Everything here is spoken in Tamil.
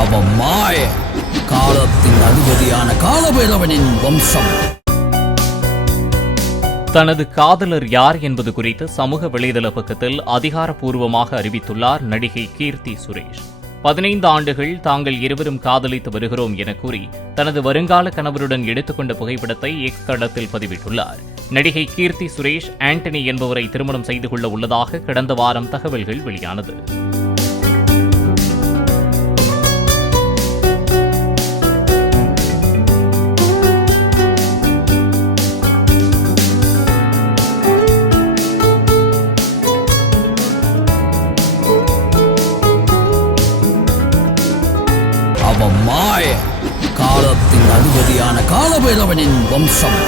அவ மாய காலத்தின் அதிபதியான காலபைரவனின் வம்சம். தனது காதலர் யார் என்பது குறித்து சமூக வலைதள பக்கத்தில் அதிகாரப்பூர்வமாக அறிவித்துள்ளார் நடிகை கீர்த்தி சுரேஷ். 15 ஆண்டுகள் தாங்கள் இருவரும் காதலித்து வருகிறோம் என கூறி தனது வருங்கால கணவருடன் எடுத்துக்கொண்ட புகைப்படத்தை எக்ஸ் தளத்தில் பதிவிட்டுள்ளார். நடிகை கீர்த்தி சுரேஷ் ஆண்டனி என்பவரை திருமணம் செய்து கொள்ள உள்ளதாக கடந்த வாரம் தகவல்கள் வெளியானது. அவ மாய காலத்தின் அதிபதியான காலபைரவனின் வம்சம்.